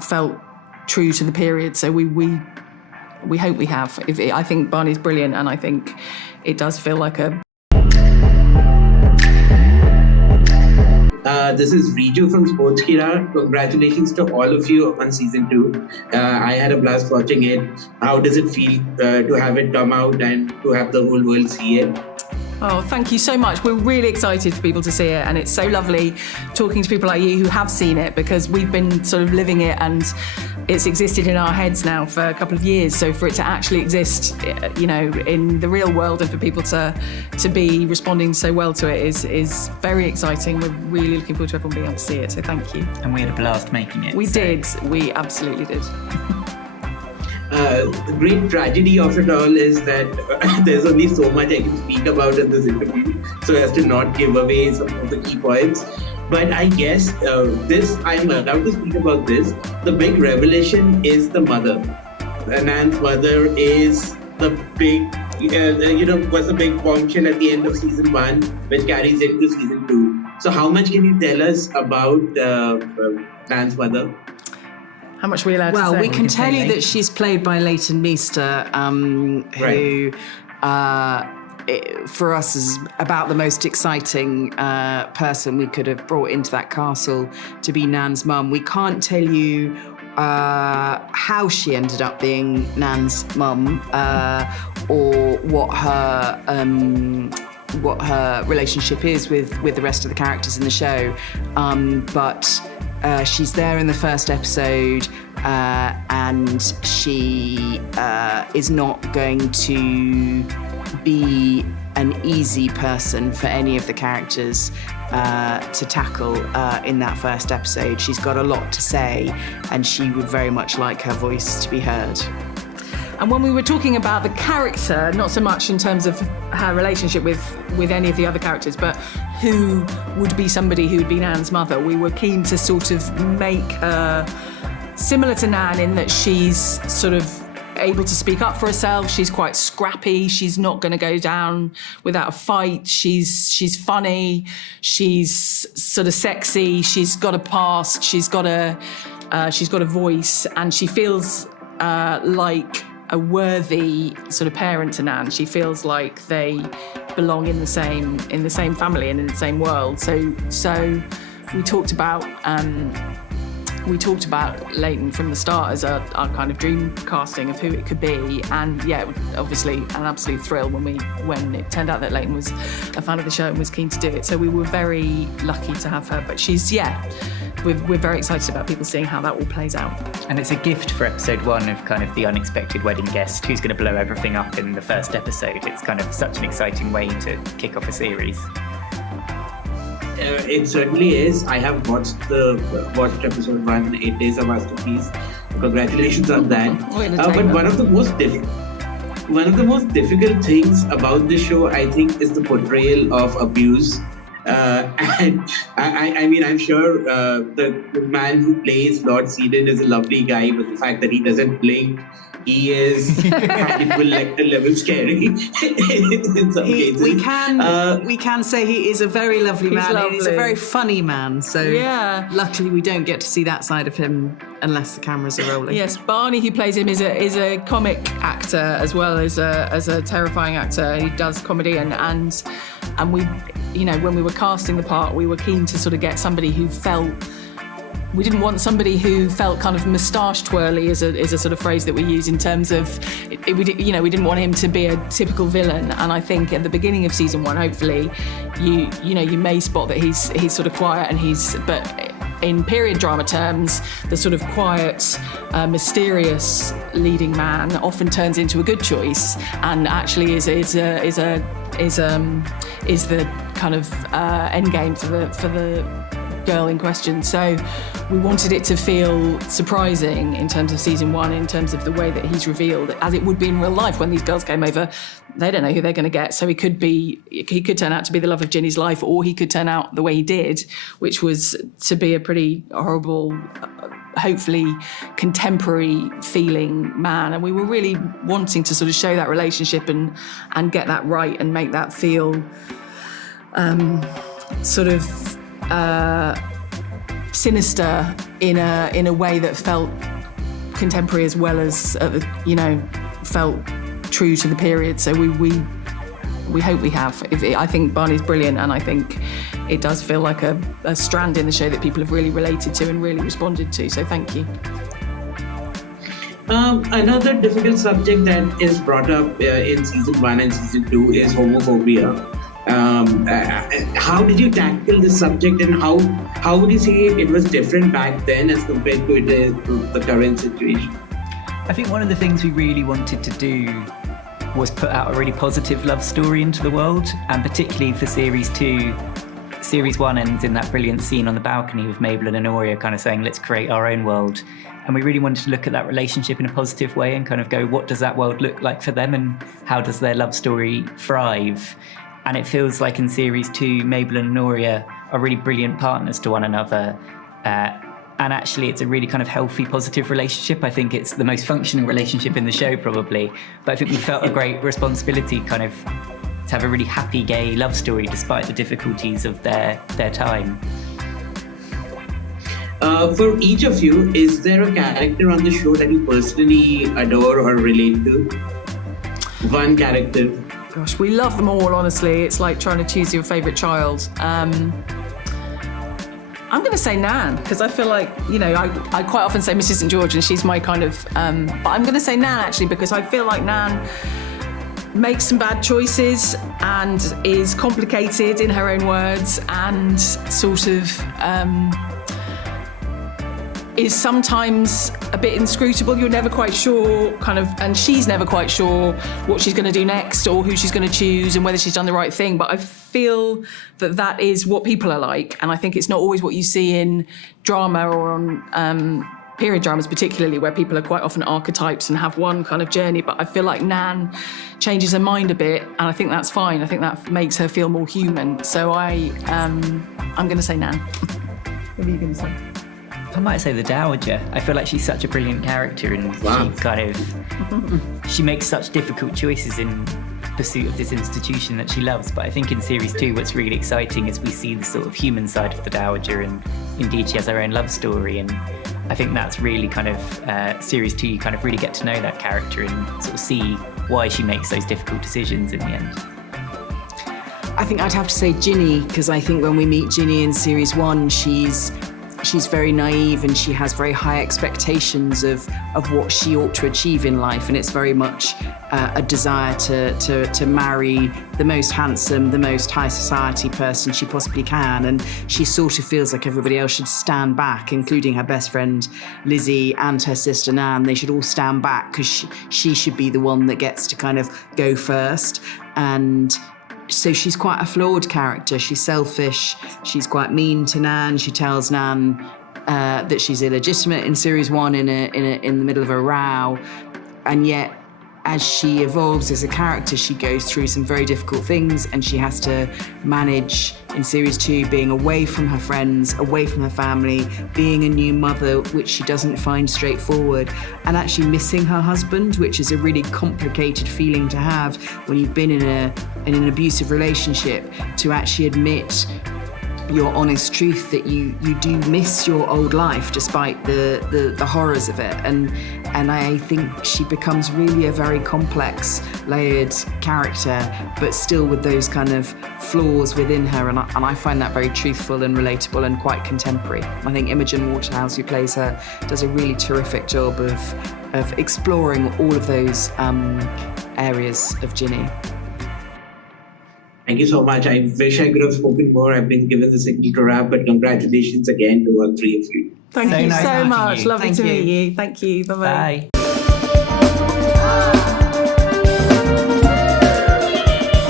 felt true to the period. So we hope we have. I think Barney's brilliant, and I think it does feel like a... This is Riju from Sportskeeda. Congratulations to all of you on season 2. I had a blast watching it. How does it feel to have it come out and to have the whole world see it? Oh, thank you so much. We're really excited for people to see it, and it's so lovely talking to people like you who have seen it, because we've been sort of living it and it's existed in our heads now for a couple of years. So for it to actually exist, in the real world, and for people to be responding so well to it is very exciting. We're really looking forward to everyone being able to see it. So thank you. And we had a blast making it. We did. We absolutely did. The great tragedy of it all is that there's only so much I can speak about in this interview, so as to not give away some of the key points. But I guess I'm allowed to speak about this. The big revelation is the mother. Nan's mother is the big, was the big bombshell at the end of season 1, which carries into season 2. So how much can you tell us about Nan's mother? How much are we allowed to say? Well, we can tell you that she's played by Leighton Meester, who for us is about the most exciting person we could have brought into that castle to be Nan's mum. We can't tell you how she ended up being Nan's mum or what her relationship is with the rest of the characters in the show, but she's there in the first episode, and she is not going to be an easy person for any of the characters to tackle in that first episode. She's got a lot to say, and she would very much like her voice to be heard. And when we were talking about the character, not so much in terms of her relationship with any of the other characters, but who would be somebody who would be Nan's mother, we were keen to sort of make her similar to Nan in that she's sort of able to speak up for herself. She's quite scrappy. She's not going to go down without a fight. She's funny. She's sort of sexy. She's got a past. She's got a voice, and she feels like a worthy sort of parent to Nan. She feels like they belong in the same family and in the same world. So we talked about Leighton from the start as our kind of dream casting of who it could be, and yeah, obviously an absolute thrill when it turned out that Leighton was a fan of the show and was keen to do it. So we were very lucky to have her. But we're very excited about people seeing how that all plays out. And it's a gift for episode 1 of kind of the unexpected wedding guest who's going to blow everything up in the first episode. It's kind of such an exciting way to kick off a series. It certainly is. I have watched episode 1. It is a masterpiece. Congratulations on that. But one of the most difficult things about this show, I think, is the portrayal of abuse. And I mean, I'm sure the man who plays Lord Seaton is a lovely guy, but the fact that he doesn't blink, he is Hannibal Lecter level scary in some cases. We can say he is a very lovely man. Lovely. He's a very funny man. So yeah, luckily we don't get to see that side of him unless the cameras are rolling. Yes, Barney, who plays him, is a comic actor as well as a terrifying actor. He does comedy and we, when we were casting the part, we were keen to sort of get somebody who felt. We didn't want somebody who felt kind of moustache twirly, is a sort of phrase that we use in terms of, we didn't want him to be a typical villain. And I think at the beginning of season 1, hopefully, you may spot that he's sort of quiet but in period drama terms, the sort of quiet, mysterious leading man often turns into a good choice, and actually is the kind of end game for the girl in question. So we wanted it to feel surprising in terms of season 1, in terms of the way that he's revealed, as it would be in real life when these girls came over. They don't know who they're going to get. So he could turn out to be the love of Ginny's life, or he could turn out the way he did, which was to be a pretty horrible, hopefully contemporary feeling man. And we were really wanting to sort of show that relationship and get that right and make that feel sinister in a way that felt contemporary as well as felt true to the period. So we hope we have. I think Barney's brilliant, and I think it does feel like a strand in the show that people have really related to and really responded to. So thank you. Another difficult subject that is brought up in season 1 and season 2 is homophobia. How did you tackle this subject, and how would you say it was different back then as compared to the current situation? I think one of the things we really wanted to do was put out a really positive love story into the world, and particularly for series 2. Series 1 ends in that brilliant scene on the balcony with Mabel and Honoria kind of saying, let's create our own world. And we really wanted to look at that relationship in a positive way and kind of go, what does that world look like for them, and how does their love story thrive? And it feels like in series 2, Mabel and Honoria are really brilliant partners to one another. And actually, it's a really kind of healthy, positive relationship. I think it's the most functioning relationship in the show, probably. But I think we felt a great responsibility kind of to have a really happy, gay love story despite the difficulties of their time. For each of you, is there a character on the show that you personally adore or relate to? One character. Gosh, we love them all, honestly. It's like trying to choose your favourite child. I'm going to say Nan, because I feel like, I quite often say Mrs. St. George, and she's my kind of... but I'm going to say Nan, actually, because I feel like Nan makes some bad choices and is complicated in her own words, and sort of is sometimes a bit inscrutable. You're never quite sure, and she's never quite sure what she's going to do next or who she's going to choose and whether she's done the right thing. But I feel that is what people are like, and I think it's not always what you see in drama or on period dramas particularly, where people are quite often archetypes and have one kind of journey. But I feel like Nan changes her mind a bit, and I think that's fine. I think that makes her feel more human. So I'm going to say Nan. What are you going to say? I might say the Dowager. I feel like she's such a brilliant character, and she makes such difficult choices in pursuit of this institution that she loves. But I think in series 2, what's really exciting is we see the sort of human side of the Dowager, and indeed she has her own love story. And I think that's really kind of series 2. You kind of really get to know that character and sort of see why she makes those difficult decisions in the end. I think I'd have to say Ginny, because I think when we meet Ginny in series 1, she's very naive, and she has very high expectations of what she ought to achieve in life, and it's very much a desire to marry the most handsome, the most high society person she possibly can, and she sort of feels like everybody else should stand back, including her best friend Lizzie and her sister Nan. They should all stand back because she should be the one that gets to kind of go first. And so she's quite a flawed character. She's selfish. She's quite mean to Nan. She tells Nan that she's illegitimate in series 1 in the middle of a row, and yet as she evolves as a character, she goes through some very difficult things, and she has to manage in series 2 being away from her friends, away from her family, being a new mother, which she doesn't find straightforward, and actually missing her husband, which is a really complicated feeling to have when you've been in an abusive relationship, to actually admit your honest truth that you do miss your old life despite the horrors of it. And I think she becomes really a very complex, layered character, but still with those kind of flaws within her. And I find that very truthful and relatable and quite contemporary. I think Imogen Waterhouse, who plays her, does a really terrific job of exploring all of those areas of Ginny. Thank you so much. I wish I could have spoken more. I've been given the signal to wrap, but congratulations again to all three of you. Thank you nice so much. You. Lovely to meet you. Thank you. Bye-bye. Bye.